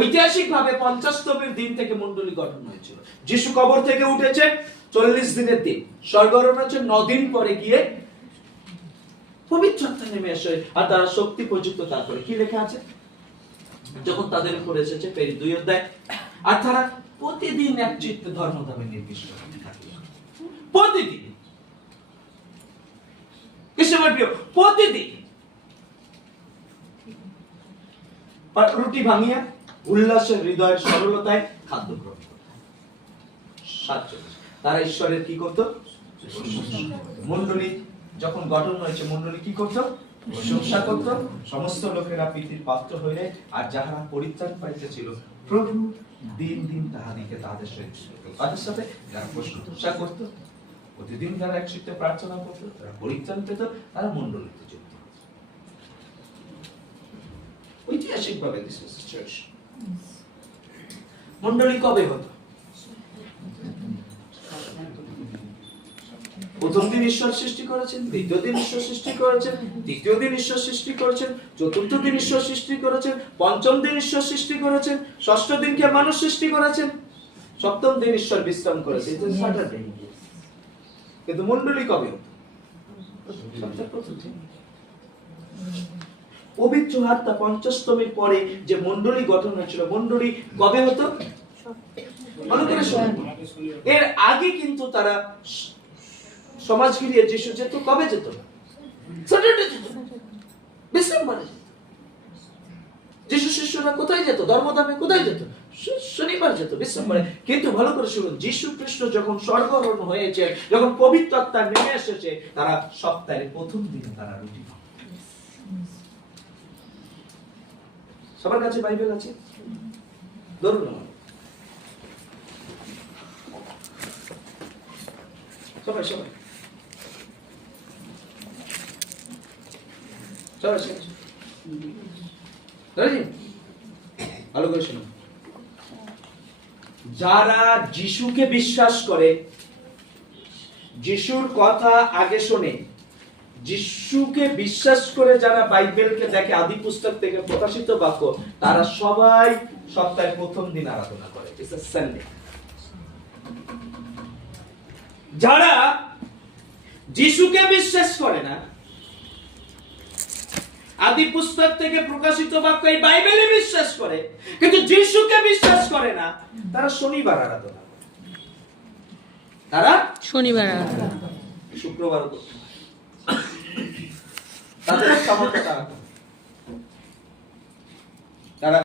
ঐতিহাসিকভাবে 50তমের দিন থেকে মণ্ডলী গঠন হয়েছিল। যিশু কবর থেকে উঠেছে 40 দিনের দিন, স্বর্গারোহণ হচ্ছে 9 দিন পরে গিয়ে পবিত্র আত্মা নেমে আসে আর তারা শক্তি প্রযুক্ত। তারপরে কি লেখা আছে? যখন তাদের উপর এসেছে ফের 2 অধ্যায়, আর তারা প্রতিদিন এক চিত্তে ধর্মধামে নির্দিষ্ট থাকে। প্রতিদিন কৃষ্ণের প্রিয়, প্রতিদিন রুটি ভাঙিয়া উল্লাসের হৃদয়ের সরলতায় খাদ্য গ্রহণ করত। তারা ঈশ্বরের কি করত? মণ্ডলী যখন গঠন হয়েছে, মণ্ডলী কি করত? প্রশংসা করত। সমস্ত লোকেরা প্রীতির পাত্র হইলে আর যাহারা পরিত্রাণ পাইতেছিল প্রভু দিন দিন তাহাদিকে তাদের সহিত, তাদের সাথে যারা প্রশংসা করত, প্রতিদিন যারা একসাথে প্রার্থনা করত, তারা পরিত্রাণ পেত, তারা মণ্ডলীতে যুক্ত। ঐতিহাসিকভাবে দিস ইজ চার্চ। মণ্ডলী কবে হতো? প্রথম দিন ঈশ্বর সৃষ্টি করেছেন, দ্বিতীয় দিন ঈশ্বর সৃষ্টি করেছেন, তৃতীয় দিন ঈশ্বর সৃষ্টি করেছেন, চতুর্থ দিন ঈশ্বর সৃষ্টি করেছেন, পঞ্চম দিন ঈশ্বর সৃষ্টি করেছেন, ষষ্ঠ দিনকে মানুষ সৃষ্টি করেছেন, সপ্তম দিন ঈশ্বর বিশ্রাম করেছেন। কিন্তু মণ্ডলী কবে হতো? পবিত্র আত্মা 50তমের পরে যে মণ্ডলী গঠন হয়েছিল, মণ্ডলী কবে হতো? এর আগে কিন্তু তারা সমাজ ঘিরিয়ে যিশু যেত, কবে যেত? স্যাটারডে যেত, ডিসেম্বরে যেত। যিশু শিষ্যরা কোথায় যেত? ধর্মধামে কোথায় যেত? শনিবার যেত, ডিসেম্বরে। কিন্তু ভালো করে শুনুন, যিশু খ্রিস্ট যখন স্বর্গারোহণ হয়েছে, যখন পবিত্র আত্মা নেমে এসেছে, তারা সপ্তাহের প্রথম দিনে তারা রুটি খায়। সবার কাছে বাইবেল আছে? ধরুন সবাই সবাই সবাই ভালো করে শুনুন। যারা যিশুকে বিশ্বাস করে, যিশুর কথা আগে শোনে, যিশুকে বিশ্বাস করে যারা বাইবেলকে দেখে, আদি পুস্তক থেকে প্রকাশিত বাক্য, তারা সবাই সপ্তাহের প্রথম দিন আরাধনা করে। It's a Sunday. যারা যিশুকে বিশ্বাস করে না, আদি পুস্তক থেকে প্রকাশিত বাক্য এই বাইবেলে বিশ্বাস করে, কিন্তু যিশুকে বিশ্বাস করে না, তারা শনিবার আরাধনা করে। তারা শনিবার আরাধনা, শুক্রবার তাদের সামর্থ্য তারা